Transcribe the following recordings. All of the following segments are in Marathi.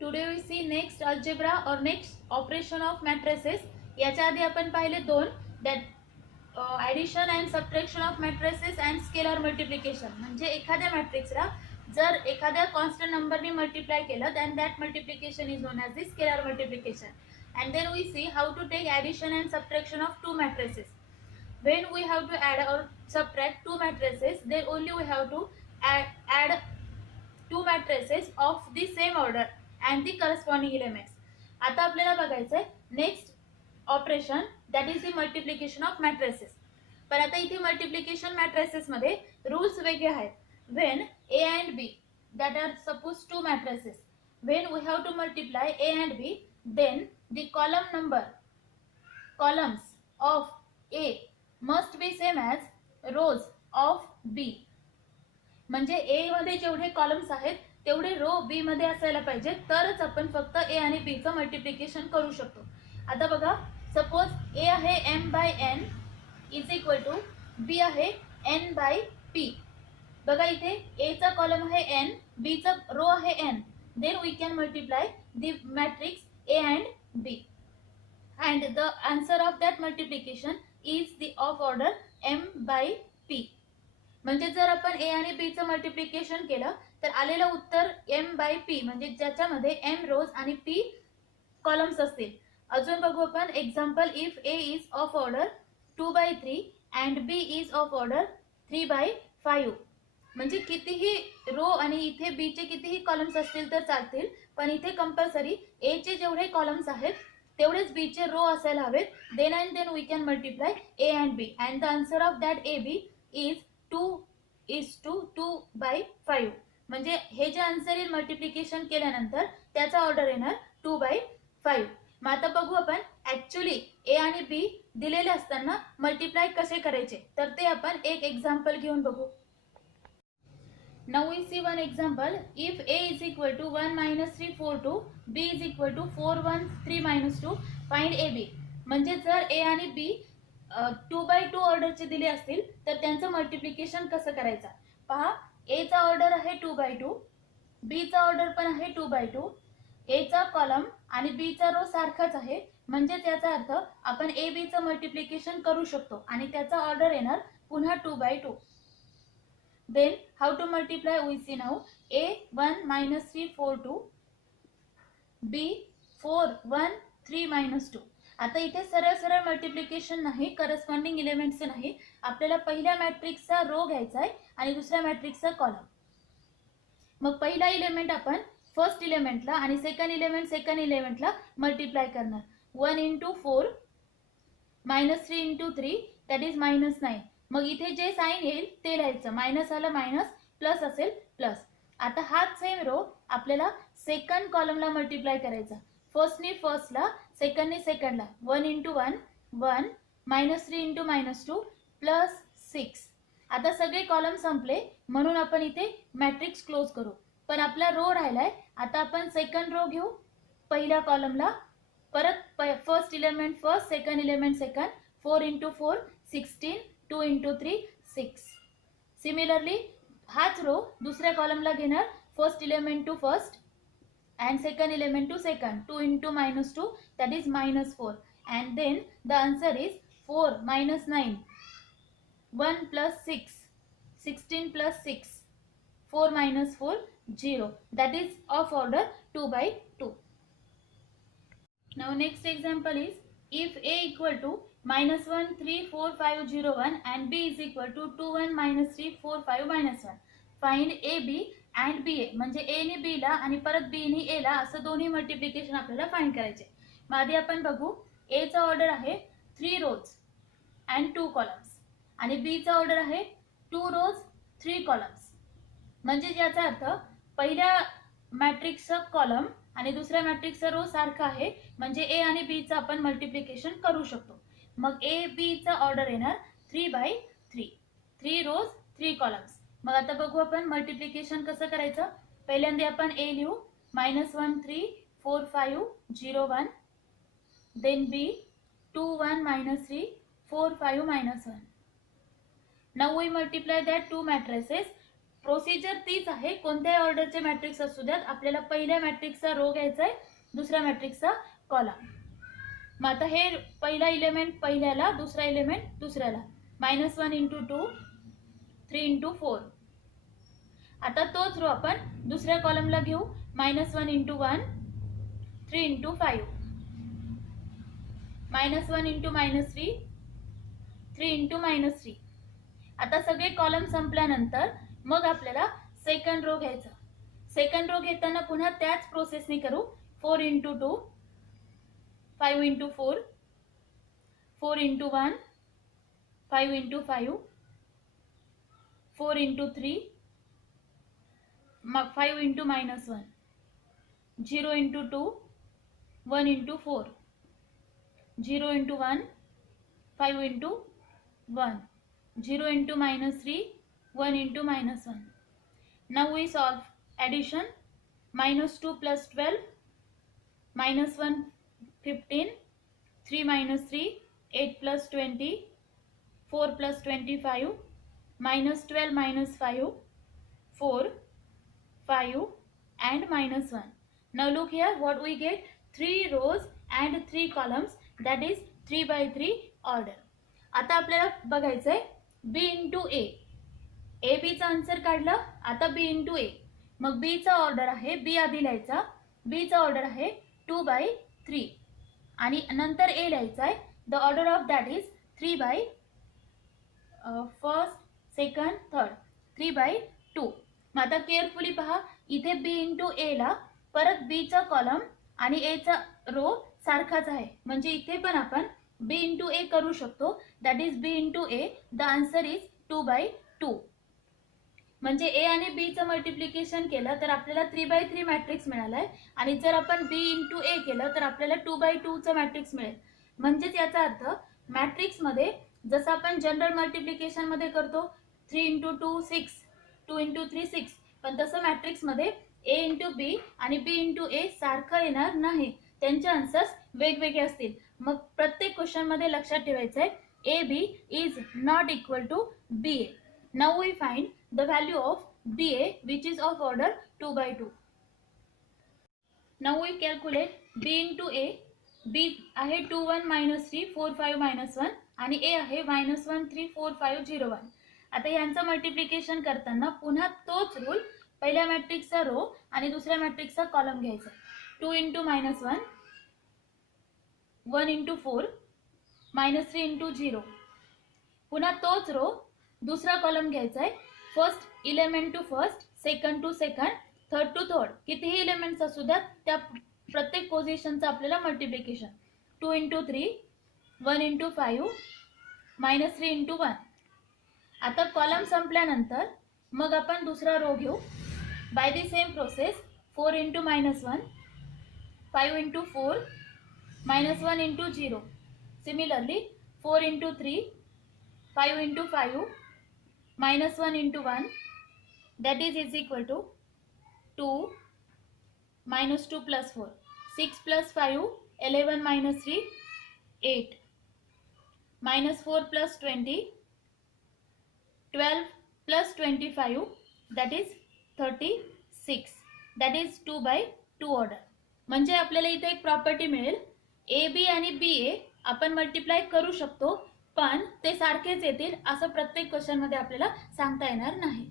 Today we see next algebra or next operation of matrices. याच्या आधी आपण पाहिले दोन, that addition and subtraction of matrices and scalar multiplication. म्हणजे एखाद्या मॅट्रिक्सला जर एखाद्या कॉन्स्टंट नंबरने मल्टिप्लाय केलं then that multiplication is known as the scalar multiplication. And then we see how to take addition and subtraction of two matrices. When we have to add or subtract two matrices, then only we have to add two matrices of the same order and the corresponding elements. आता आपल्याला बघायचं आहे next operation, that is the multiplication of matrices. पण आता इथे मल्टिप्लिकेशन मॅट्रिसेस मध्ये रूल्स वेगळे आहेत. When A and B that are suppose two matrices, when we have to multiply A and B, then the column number columns of A must be same as rows of B. म्हणजे A मध्ये जेवढे कॉलम्स आहेत तेवढे रो बी मध्ये असायला पाहिजे, तरच आपण फक्त ए आणि बी चं मल्टिप्लिकेशन करू शकतो. आता बघा, सपोज ए आहे m by n is equal to B आहे n बाय p. बघा इथे ए चा कॉलम आहे n, बी चा रो आहे n, then we can multiply the matrix A and B and the answer of that multiplication is the of order m by p. म्हणजे जर आपण a आणि b चं मल्टिप्लिकेशन केलं तर आलेलं उत्तर m by p, म्हणजे ज्याच्यामध्ये m रोज आणि p कॉलम्स असतील. अजून बघू आपण example, if a is of order 2 by 3 and b is of order 3 by 5. म्हणजे कितीही रो आणि इथे b चे कितीही कॉलम्स असतील तर चालतील, पण इथे कंपल्सरी a चे जेवढे कॉलम्स आहेत तेवढेच बी चे रो असायला हवेत. Then and then we can multiply A and B and the answer of that A B is 2:2 by 5. म्हणजे हे जे आन्सर येईल मल्टिप्लिकेशन केल्यानंतर त्याचा ऑर्डर येणार 2/5. मग आता बघू आपण ऍक्च्युली ए आणि बी दिलेले असताना मल्टिप्लाय कसे करायचे, तर ते आपण एक एक्झाम्पल घेऊन बघू. Now we see one example. If a is equal to 1 minus 3 4 2, b is equal to 4 1 3 minus 2, find ab. म्हणजे जर a आणि b 2/2 ऑर्डरचे दिले असतील तर त्यांचं मल्टिप्लिकेशन कसं करायचं पहा. a चा ऑर्डर आहे 2/2, b चा ऑर्डर पण आहे 2/2, a चा कॉलम आणि b चा रो सारखाच आहे, म्हणजे त्याचा अर्थ आपण a b चं मल्टिप्लिकेशन करू शकतो आणि त्याचा ऑर्डर येणार पुन्हा 2/2. Then how to multiply we see now. A 1 minus 3 4 2, B 4 1 3 minus 2. आता इथे सरळ सरळ मल्टिप्लिकेशन नाही, करस्पॉन्डिंग एलिमेंट्स नाही, आपल्याला पहिल्या मॅट्रिक्सचा रो घ्यायचा आहे आणि दुसऱ्या मॅट्रिक्सचा कॉलम. मग पहिला एलिमेंट आपण फर्स्ट एलिमेंटला आणि सेकंड एलिमेंट सेकंड एलिमेंटला मल्टिप्लाय करणार. 1 into 4 minus 3 into 3 that is -9. मग इथे जे साइन येईल ते लिहायचं, मायनस आलं मायनस, प्लस असेल प्लस. आता हाच सेम रो आपल्याला सेकंड कॉलमला मल्टिप्लाय करायचा. फर्स्टनी फर्स्टला, सेकंडनी सेकंडला. 1 into 1 1, -3 into -2 प्लस 6. आता सगळे कॉलम संपले म्हणून आपण इथे मॅट्रिक्स क्लोज करू, पण आपला रो राहिलाय. आता आपण सेकंड रो घेऊ. पहिल्या कॉलमला परत first element first, second element second. 4 into 4 16, 2 into 3 6. Similarly हाच रो दुसऱ्या कॉलमला घेणार. First element to first and second element to second. 2 into -2 that is -4. And then the answer is 4 minus 9, 1 plus 6, 16 plus 6, 4 minus 4 0. That is of order 2/2. Now next example is, if a equal to -1 3 4 5 0 1 and b is equal to 2 1 -3 4 5 -1, find a b and b a. म्हणजे a ने b ला आणि परत b ने a ला असं दोन्ही मल्टिप्लिकेशन आपल्याला फाइंड करायचे. मग आधी आपण बघू. a चा ऑर्डर आहे 3 रोज अँड 2 कॉलम्स आणि b चा ऑर्डर आहे 2 रोज 3 कॉलम्स. म्हणजे याचा अर्थ पहिल्या मॅट्रिक्सचा कॉलम आणि दुसऱ्या मॅट्रिक्सचा रो सारखा आहे, म्हणजे a आणि b चं आपण मल्टिप्लिकेशन करू शकतो. मग a b चा ऑर्डर येणार 3/3, 3 रोज 3 कॉलम्स. मग आता बघू आपण मल्टिप्लिकेशन कसं करायचं. पहिल्यांदा आपण a लिहू. -1 3 4 5 0 1, then b 2 1 -3 4 5 -1. Now we multiply that two matrices procedure तीच आहे, कोणत्याही ऑर्डरचे मॅट्रिक्स असू द्यात, आपल्याला पहिल्या मॅट्रिक्सचा रो घ्यायचा आहे, दुसऱ्या मॅट्रिक्सचा कॉलम. मग आता हे पहिला इलेमेंट पहिल्याला, दुसरा इलेमेंट दुसऱ्याला. -1 इंटू 2, 3 इंटू 4. आता तोच रो आपण दुसऱ्या कॉलमला घेऊ. -1 इंटू 1, 3 इंटू 5. -1 into -3, 3 into -3. आता सगळे कॉलम संपल्यानंतर मग आपल्याला सेकंड रो घ्यायचा. सेकंड रो घेताना पुन्हा त्याच प्रोसेसने करू. 4 into 2, 5 into 4, 4 into 1, 5 into 5, 4 into 3, 5 into -1, 0 into 2, 1 into 4, 0 into 1, 5 into 1, 0 into -3, 1 into -1. Now we solve addition. -2 plus 12, -1 15, 3 minus 3, 8 plus 20, 4 plus 25, -12 minus 5, 4, 5 and -1. Now look here, what we get? 3 rows and 3 columns, that is 3 by 3 order. आता आपल्याला बघायचं आहे B इंटू ए. ए बीचा आन्सर काढला. आता B इंटू ए. मग B चा ऑर्डर आहे, B आधी लिहायचा. B चा ऑर्डर आहे 2 by 3 आणि नंतर A लिहायचा आहे. The order of that is 3 by first, second, third, 3 by 2. मग आता केअरफुली पहा, इथे B इंटू ए ला परत B चा कॉलम आणि A चा रो सारखाच आहे, म्हणजे इथे पण आपण B इंटू ए करू शकतो. That is B into A. The answer is 2 by 2. म्हणजे ए आणि बी चं मल्टिप्लिकेशन केलं तर आपल्याला 3 by 3 मॅट्रिक्स मिळालाय आणि जर आपण B इंटू ए केलं तर आपल्याला 2 by 2 चं मॅट्रिक्स मिळेल. म्हणजेच याचा अर्थ मॅट्रिक्स मध्ये जसं आपण जनरल मल्टिप्लिकेशन मध्ये करतो 3 इंटू 2 6, 2 इंटू 3 6, पण तसं मॅट्रिक्स मध्ये ए इंटू बी आणि बी इंटू ए सारखं येणार नाही, त्यांचे आन्सर्स वेगवेगळे असतील. मग प्रत्येक क्वेश्चन मध्ये लक्षात ठेवायचं आहे A B is not equal to B A. Now we find the value of B A which is of order 2 by 2. Now we calculate B into A. B आहे 2 1 -3 4 5 -1 आणि ए आहे -1 3 4 5 0 1. आता यांचं मल्टिप्लिकेशन करताना पुन्हा तोच रूल, पहिल्या मॅट्रिक्सचा रो आणि दुसऱ्या मॅट्रिक्सचा कॉलम घ्यायचा. 2 इंटू -1, 1 इंटू 4, -3 इंटू 0. पुन्हा तोच रो, दुसरा कॉलम घ्यायचा आहे. First element to first, second to second, third to third, कितीही इलेमेंट्स असू द्यात त्या प्रत्येक पोझिशनचं आपल्याला मल्टिप्लिकेशन. 2 into 3, 1 into 5, -3 into 1. आता कॉलम संपल्यानंतर मग आपण दुसरा रो घेऊ. By the same process 4 into -1, 5 into 4, -1 into 0. Similarly 4 into 3, 5 into 5, -1 into 1, that is equal to 2, -2 plus 4, 6 plus 5, 11 minus 3, 8, -4 plus 20, 12 plus 25, that is 36. That is 2 by 2 order. म्हणजे आपल्याला इथे एक प्रॉपर्टी मिळेल, ए बी आणि बी ए आपण मल्टिप्लाय करू शकतो पण ते सारखेच येतील असं प्रत्येक क्वेश्चन मध्ये आपल्याला सांगता येणार नाही.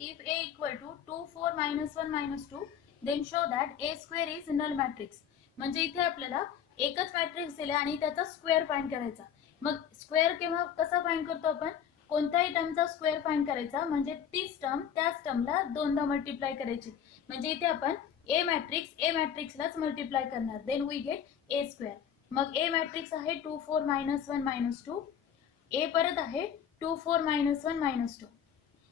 If A equal to 2 4 -1 -2 then show that A square is null matrix. म्हणजे इथे आपल्याला एकच मॅट्रिक्स दिला आणि त्याचा स्क्वेअर फाइंड करायचा. मग स्क्वेअर केव्हा कसा फाइंड करतो आपण? कोणत्याही टर्मचा स्क्वेअर फाइंड करायचा म्हणजे तीच टर्म त्याच टर्मला दोनदा मल्टिप्लाय करायची. म्हणजे इथे आपण ए मॅट्रिक्सलाच मल्टिप्लाय करणार. Then we get A square. मग ए मॅट्रिक्स आहे 2 4 -1 -2. ए परत आहे 2 4 -1 -2.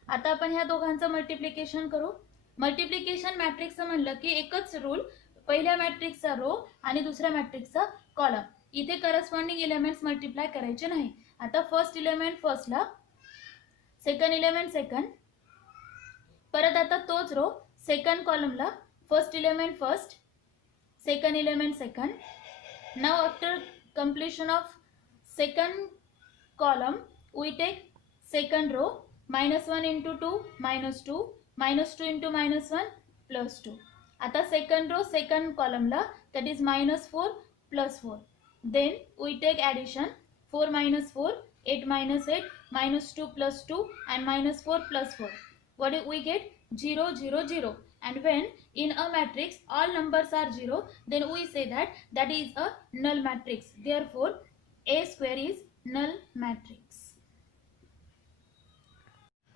आता आपण ह्या दोघांचं मल्टिप्लिकेशन करू. मल्टिप्लिकेशन मॅट्रिक्सचं म्हणलं की एकच रूल, पहिल्या मॅट्रिक्सचा रो आणि दुसऱ्या मॅट्रिक्सचा कॉलम. इथे करस्पॉन्डिंग एलिमेंट्स मल्टिप्लाय करायचे नाही. आता फर्स्ट इलेमेंट फर्स्टला, सेकंड इलेमेंट सेकंड, परत आता तोच रो सेकंड कॉलमला, first element first, second element second. Now after completion of second column we take second row -1 into 2 -2, -2 into -1 +2. आता second row second column ला, that is -4 +4. Then we take addition, 4 minus 4, 8 minus 8, -2 plus 2 and -4 plus 4. What do we get? 0 0 0. And when in a matrix all numbers are 0, then we say that that is a null matrix. Therefore A square is null matrix.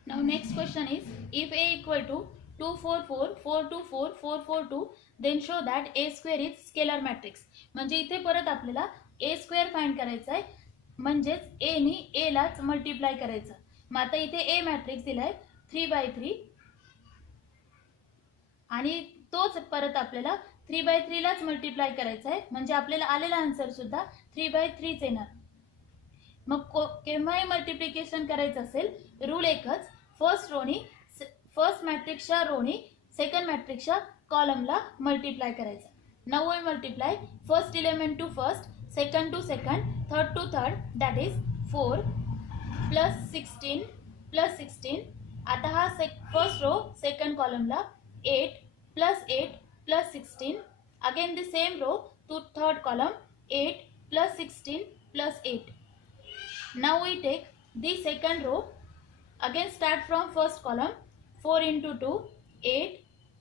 Now next question is, if A equal to 2 4 4 4 2 4 4 4 2, then show that A square is scalar matrix. म्हणजे इथे परत आपल्याला A square फाइंड करायचा आहे, म्हणजेच A नी A लाच मल्टिप्लाय करायचं. मग आता इथे A मॅट्रिक्स दिलाय 3/3 आणि तोच परत आपल्याला 3/3 लाच मल्टिप्लाय करायचा आहे, म्हणजे आपल्याला आलेला आन्सर सुद्धा 3/3 येणार. मग केव्हाही मल्टिप्लिकेशन करायचं असेल रूल एकच, फर्स्ट रोनी फर्स्ट मॅट्रिक्सच्या रोनी सेकंड मॅट्रिक्सच्या कॉलमला मल्टिप्लाय करायचं. Now we multiply first element to first, second to second, third to third, that is 4 plus 16 plus 16. आता हा फर्स्ट रो सेकंड कॉलमला 8 plus 8 plus 16. Again the same row to third column 8 plus 16 plus 8. Now we take the second row, again start from first column, 4 into 2 8,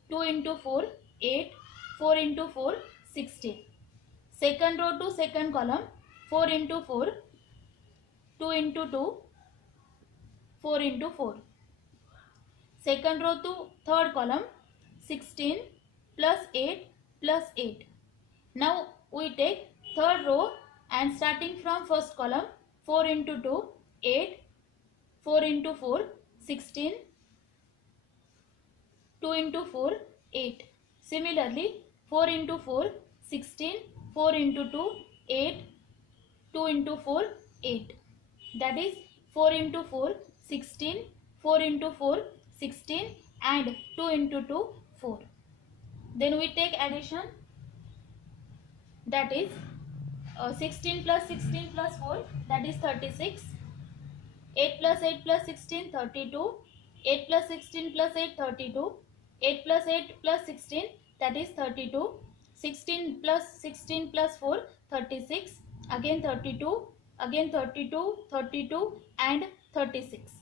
2 into 4 8, 4 into 4 16. Second row to second column, 4 into 4, 2 into 2 4 into 4. Second row to third column, 16 plus 8 plus 8. Now we take third row and starting from first column, 4 into 2 8, 4 into 4 16, 2 into 4 8. Similarly 4 into 4 16, 4 into 2 8, 2 into 4 8. That is 4 into 4 16, 4 into 4 16 and 2 into 2 4. Then we take addition, that is 16 plus 16 plus 4, that is 36. 8 plus 8 plus 16 32. 8 plus 16 plus 8 32. 8 plus 8 plus 16, that is 32. 16 plus 16 plus 4 36. Again 32, again 32, 32 and 36.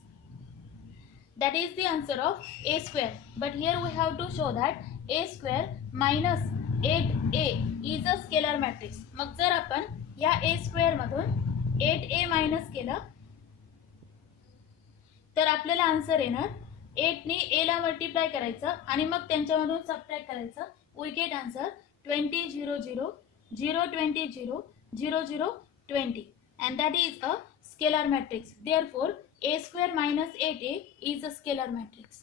That is the answer of A square. But here we have to show that A square minus 8A is a scalar matrix. मग जर आपण या A square मधून 8A मायनस केलं तर आपल्याला आन्सर येणार 8 नी A ला मल्टिप्लाय करायचं आणि मग त्यांच्यामधून सबट्रॅक्ट करायचं. We get answer 20 0 0 0 20 0 0 0 20 and that is a scalar matrix. Therefore A square minus 8A is a scalar matrix.